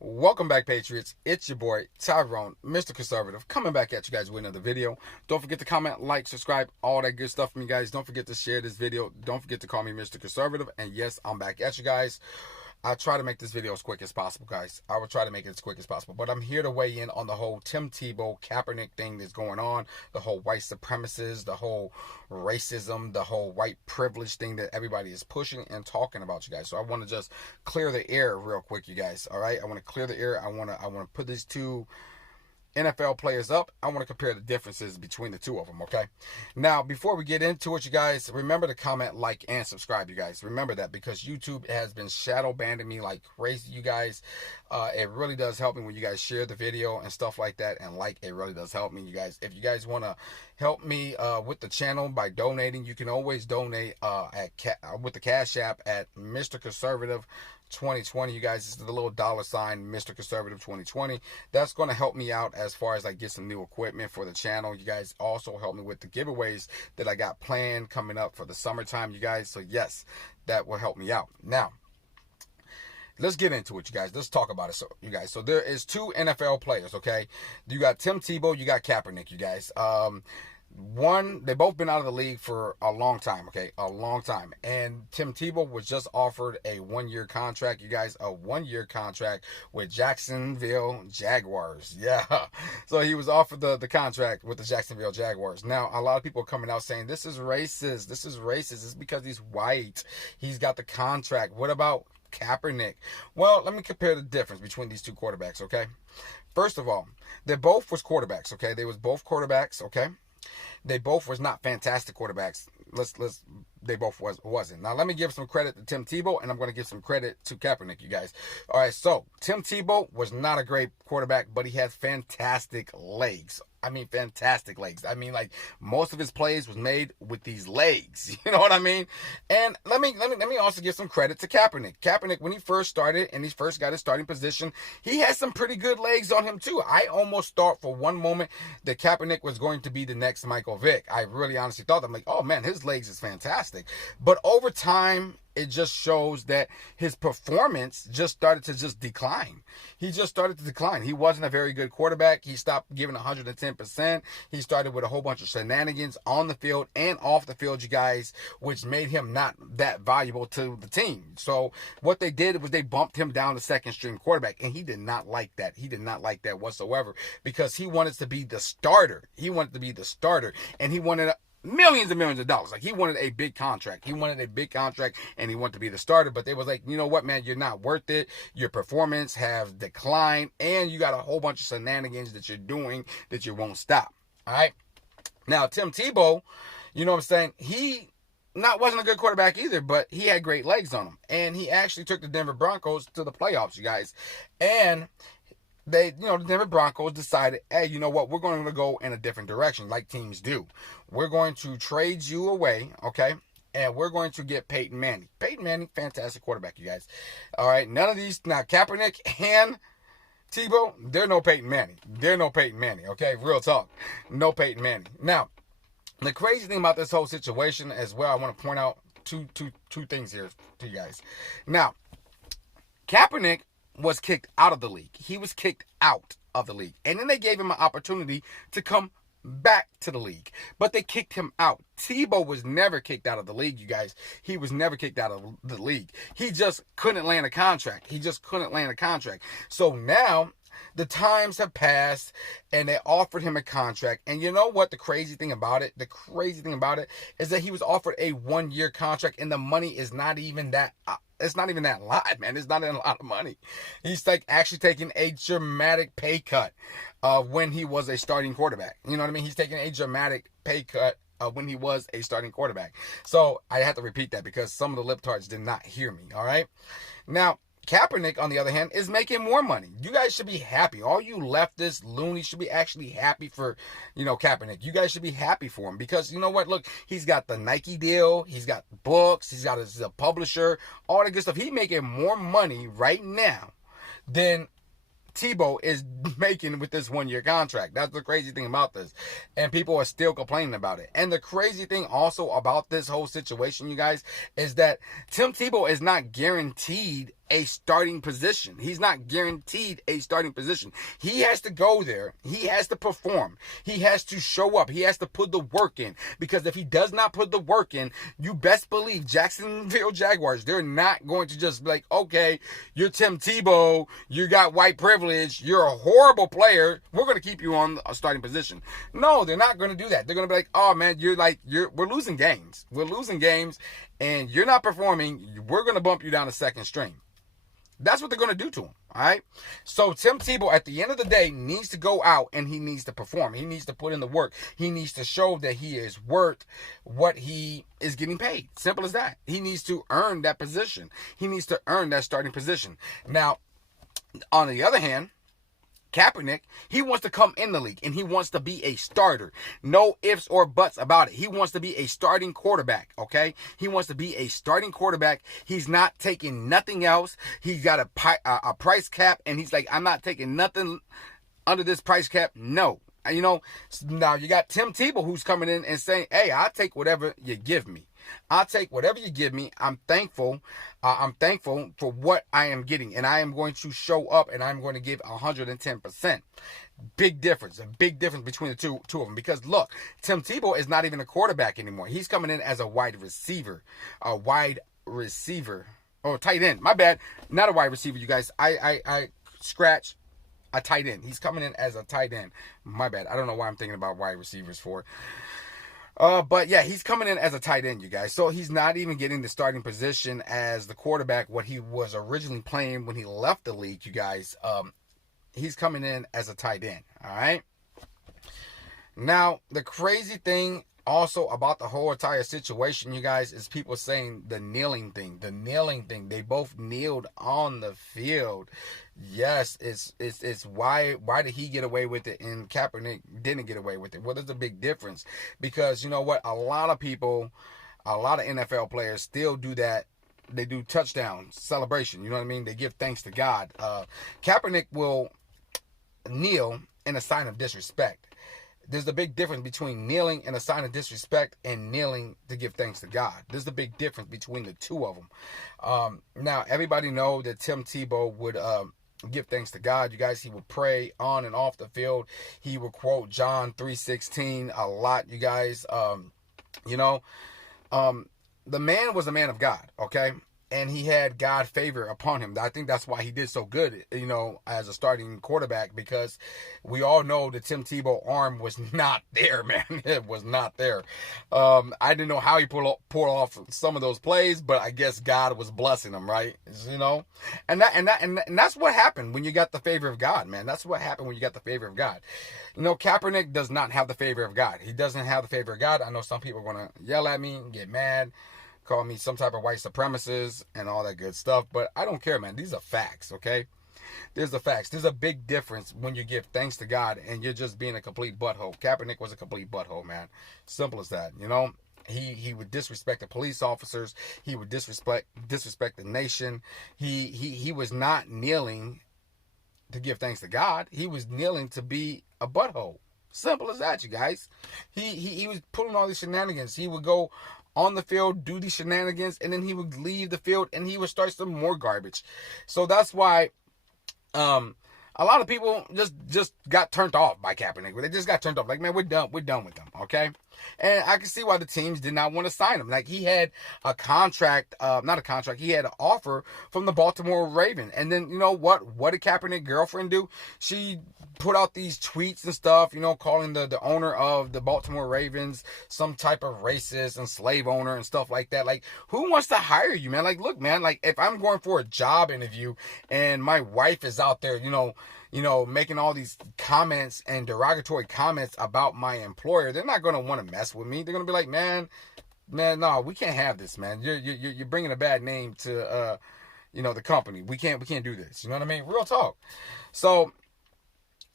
Welcome back, Patriots. It's your boy, Tyrone, Mr. Conservative, coming back at you guys with another video. Don't forget to comment, like, subscribe, all that good stuff from you guys. Don't forget to share this video. Don't forget to call me Mr. Conservative. And yes, I'm back at you guys. I try to make this video as quick as possible, guys. I will try to make it as quick as possible. But I'm here to weigh in on the whole Tim Tebow, Kaepernick thing that's going on, the whole white supremacists, the whole racism, the whole white privilege thing that everybody is pushing and talking about, you guys. So I want to just clear the air real quick, you guys. All right, I want to clear the air. I want to put these two NFL players up. I want to compare the differences between the two of them, okay? Now, before we get into it, you guys, remember to comment, like, and subscribe, you guys. Remember that, because YouTube has been shadow banning me like crazy, you guys. It really does help me when you guys share the video and stuff like that, and like, it really does help me, you guys. If you guys want to help me with the channel by donating, you can always donate with the Cash App at Mr. Conservative 2020, you guys. This is the little $sign Mr. Conservative 2020. That's going to help me out as far as like get some new equipment for the channel. You guys also help me with the giveaways that I got planned coming up for the summertime, you guys. So yes, that will help me out. Now, let's get into it, you guys. Let's talk about it, so you guys. So there is two NFL players, okay? You got Tim Tebow, you got Kaepernick, you guys. They both been out of the league for a long time, okay? A long time. And Tim Tebow was just offered a one-year contract, you guys, a one-year contract with Jacksonville Jaguars. Yeah. So he was offered the contract with the Jacksonville Jaguars. Now, a lot of people are coming out saying, this is racist. This is racist. It's because he's white. He's got the contract. What about Kaepernick? Well, let me compare the difference between these two quarterbacks, okay? First of all, they both was quarterbacks, okay? They was both quarterbacks, okay? They both was not fantastic quarterbacks. They both wasn't. Now, let me give some credit to Tim Tebow, and I'm going to give some credit to Kaepernick, you guys. All right, so Tim Tebow was not a great quarterback, but he had fantastic legs. I mean, fantastic legs. I mean, like, most of his plays was made with these legs. You know what I mean? And let me also give some credit to Kaepernick. Kaepernick, when he first started and he first got his starting position, he had some pretty good legs on him too. I almost thought for one moment that Kaepernick was going to be the next Michael Vick. I really honestly thought that. I'm like, oh man, his legs is fantastic. But over time, it just shows that his performance just started to just decline. He just started to decline. He wasn't a very good quarterback. He stopped giving 110%. He started with a whole bunch of shenanigans on the field and off the field, you guys, which made him not that valuable to the team. So what they did was they bumped him down to second string quarterback, and he did not like that. He did not like that whatsoever, because he wanted to be the starter. He wanted to be the starter, and he wanted millions and millions of dollars. Like, he wanted a big contract. He wanted a big contract, and he wanted to be the starter. But they was like, you know what, man, you're not worth it. Your performance has declined, and you got a whole bunch of shenanigans that you're doing that you won't stop. All right. Now, Tim Tebow, you know what I'm saying? He wasn't a good quarterback either, but he had great legs on him, and he actually took the Denver Broncos to the playoffs, you guys. And the Denver Broncos decided, hey, you know what? We're going to go in a different direction, like teams do. We're going to trade you away, okay? And we're going to get Peyton Manning. Peyton Manning, fantastic quarterback, you guys. All right, none of these, now Kaepernick and Tebow, they're no Peyton Manning. They're no Peyton Manning, okay? Real talk. No Peyton Manning. Now, the crazy thing about this whole situation as well, I want to point out two things here to you guys. Now, Kaepernick was kicked out of the league. He was kicked out of the league. And then they gave him an opportunity to come back to the league. But they kicked him out. Tebow was never kicked out of the league, you guys. He was never kicked out of the league. He just couldn't land a contract. He just couldn't land a contract. So now the times have passed, and they offered him a contract. And you know what the crazy thing about it? The crazy thing about it is that he was offered a one-year contract, and the money is not even that it's not even that lot, man. It's not a lot of money. He's like actually taking a dramatic pay cut when he was a starting quarterback. You know what I mean? He's taking a dramatic pay cut when he was a starting quarterback. So I have to repeat that because some of the libtards did not hear me. All right. Now, Kaepernick, on the other hand, is making more money. You guys should be happy. All you leftist loonies should be actually happy for, Kaepernick. You guys should be happy for him because, you know what? Look, he's got the Nike deal. He's got books. He's got a publisher, all that good stuff. He's making more money right now than Tebow is making with this one-year contract. That's the crazy thing about this. And people are still complaining about it. And the crazy thing also about this whole situation, you guys, is that Tim Tebow is not guaranteed a starting position. He's not guaranteed a starting position. He has to go there. He has to perform. He has to show up. He has to put the work in. Because if he does not put the work in, you best believe Jacksonville Jaguars, they're not going to just be like, okay, you're Tim Tebow, you got white privilege, you're a horrible player, we're going to keep you on a starting position. No, they're not going to do that. They're going to be like, oh man, we're losing games. We're losing games and you're not performing. We're going to bump you down to second string. That's what they're going to do to him, all right? So Tim Tebow, at the end of the day, needs to go out and he needs to perform. He needs to put in the work. He needs to show that he is worth what he is getting paid. Simple as that. He needs to earn that position. He needs to earn that starting position. Now, on the other hand, Kaepernick, he wants to come in the league and he wants to be a starter. No ifs or buts about it. He wants to be a starting quarterback, okay? He wants to be a starting quarterback. He's not taking nothing else. He's got a price cap and he's like, I'm not taking nothing under this price cap. No. You know, now you got Tim Tebow who's coming in and saying, hey, I'll take whatever you give me. I'll take whatever you give me. I'm thankful. I'm thankful for what I am getting. And I am going to show up and I'm going to give 110%. Big difference. A big difference between the two of them. Because look, Tim Tebow is not even a quarterback anymore. He's coming in as a wide receiver. A wide receiver. Oh, tight end. My bad. Not a wide receiver, you guys. I scratch a tight end. He's coming in as a tight end. My bad. I don't know why I'm thinking about wide receivers for. But yeah, he's coming in as a tight end, you guys. So he's not even getting the starting position as the quarterback, what he was originally playing when he left the league, you guys. He's coming in as a tight end, all right? Now, the crazy thing also about the whole entire situation, you guys, is people saying the kneeling thing. The kneeling thing. They both kneeled on the field. Yes, it's why did he get away with it and Kaepernick didn't get away with it? Well, there's a big difference because you know what? A lot of people, a lot of NFL players still do that. They do touchdown celebration. You know what I mean? They give thanks to God. Kaepernick will kneel in a sign of disrespect. There's a big difference between kneeling in a sign of disrespect and kneeling to give thanks to God. There's a big difference between the two of them. Now, everybody know that Tim Tebow would give thanks to God. You guys, he would pray on and off the field. He would quote John 3:16 a lot, you guys. The man was a man of God, okay? And he had God favor upon him. I think that's why he did so good, you know, as a starting quarterback, because we all know the Tim Tebow arm was not there, man. It was not there. I didn't know how he pulled off some of those plays, but I guess God was blessing him, right? You know, and that's what happened when you got the favor of God, man. That's what happened when you got the favor of God. You know, Kaepernick does not have the favor of God. He doesn't have the favor of God. I know some people are going to yell at me and get mad, call me some type of white supremacist and all that good stuff, but I don't care, man. These are facts, okay? There's the facts. There's a big difference when you give thanks to God and you're just being a complete butthole. Kaepernick was a complete butthole, man. Simple as that, you know? He would disrespect the police officers. He would disrespect the nation. He was not kneeling to give thanks to God. He was kneeling to be a butthole. Simple as that, you guys. He was pulling all these shenanigans. He would go on the field, do these shenanigans, and then he would leave the field and he would start some more garbage. So that's why a lot of people just got turned off by Kaepernick. They just got turned off. Like, man, we're done with them, okay? And I can see why the teams did not want to sign him. Like, he had a contract, not a contract, he had an offer from the Baltimore Ravens. And then, you know what? What did Kaepernick's girlfriend do? She put out these tweets and stuff, you know, calling the owner of the Baltimore Ravens some type of racist and slave owner and stuff like that. Like, who wants to hire you, man? Like, look, man, like, if I'm going for a job interview and my wife is out there, you know, making all these comments and derogatory comments about my employer, they're not going to want to mess with me. They're going to be like, man, no, we can't have this, man. You're bringing a bad name to, the company. We can't do this. You know what I mean? Real talk. So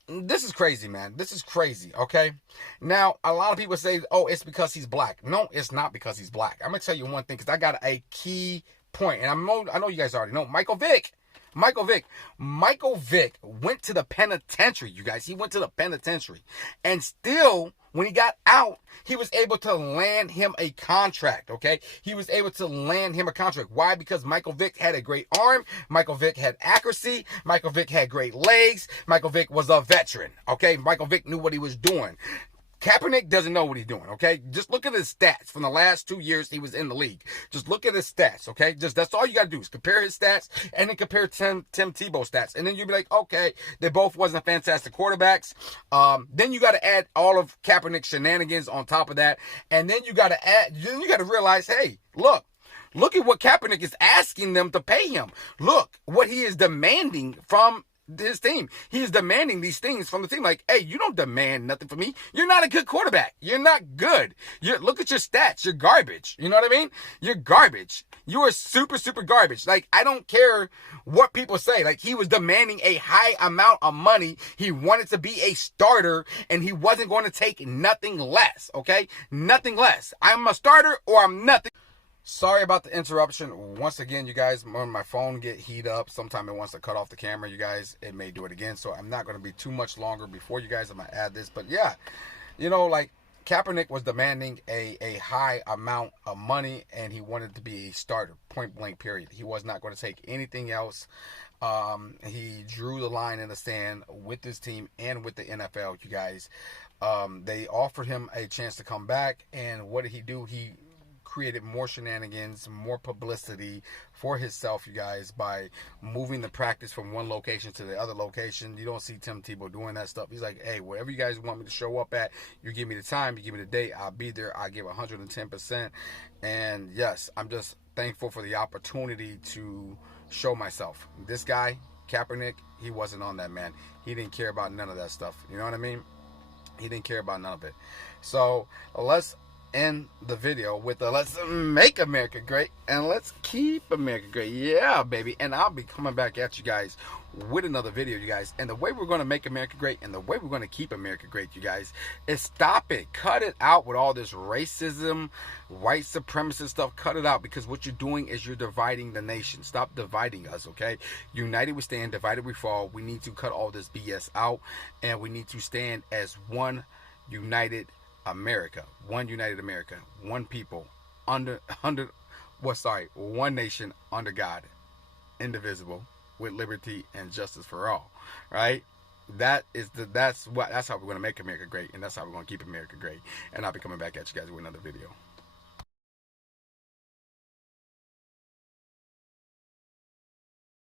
this is crazy, man. This is crazy, okay? Now, a lot of people say, oh, it's because he's black. No, it's not because he's black. I'm going to tell you one thing, because I got a key point, and I know you guys already know. Michael Vick Michael Vick. Michael Vick went to the penitentiary, you guys. He went to the penitentiary. And still, when he got out, he was able to land him a contract, okay? He was able to land him a contract. Why? Because Michael Vick had a great arm. Michael Vick had accuracy. Michael Vick had great legs. Michael Vick was a veteran, okay? Michael Vick knew what he was doing. Kaepernick doesn't know what he's doing, okay? Just look at his stats from the last 2 years he was in the league. Just look at his stats, okay? Just that's all you got to do is compare his stats and then compare Tim Tebow stats. And then you'll be like, okay, they both wasn't fantastic quarterbacks. Then you got to add all of Kaepernick's shenanigans on top of that. And then you got to realize, hey, look at what Kaepernick is asking them to pay him. Look what he is demanding from his team. He is demanding these things from the team. Like, hey, you don't demand nothing from me. You're not a good quarterback. You're not good. Look at your stats. You're garbage. You know what I mean? You're garbage. You are super, super garbage. Like, I don't care what people say. Like, he was demanding a high amount of money. He wanted to be a starter, and he wasn't going to take nothing less, okay? Nothing less. I'm a starter or I'm nothing. Sorry about the interruption. Once again, you guys, when my phone get heat up, sometimes it wants to cut off the camera, you guys. It may do it again, so I'm not going to be too much longer before you guys. I'm going to add this. But yeah, you know, like Kaepernick was demanding a high amount of money, and he wanted to be a starter, point blank, period. He was not going to take anything else. He drew the line in the sand with his team and with the NFL, you guys. They offered him a chance to come back, and what did he do? He created more shenanigans, more publicity for himself, you guys, by moving the practice from one location to the other location. You don't see Tim Tebow doing that stuff. He's like, hey, wherever you guys want me to show up at, you give me the time, you give me the date, I'll be there. I give 110%. And yes, I'm just thankful for the opportunity to show myself. This guy, Kaepernick, he wasn't on that, man. He didn't care about none of that stuff. You know what I mean? He didn't care about none of it. So let's end the video with let's make America great and let's keep America great. Yeah, baby. And I'll be coming back at you guys with another video, you guys. And the way we're going to make America great and the way we're going to keep America great, you guys, is stop it. Cut it out with all this racism, white supremacist stuff. Cut it out, because what you're doing is you're dividing the nation. Stop dividing us, okay? United we stand, divided we fall. We need to cut all this BS out, and we need to stand as one united America, one united America, one people, one nation under God, indivisible, with liberty and justice for all. Right? That's how we're going to make America great, and that's how we're going to keep America great. And I'll be coming back at you guys with another video.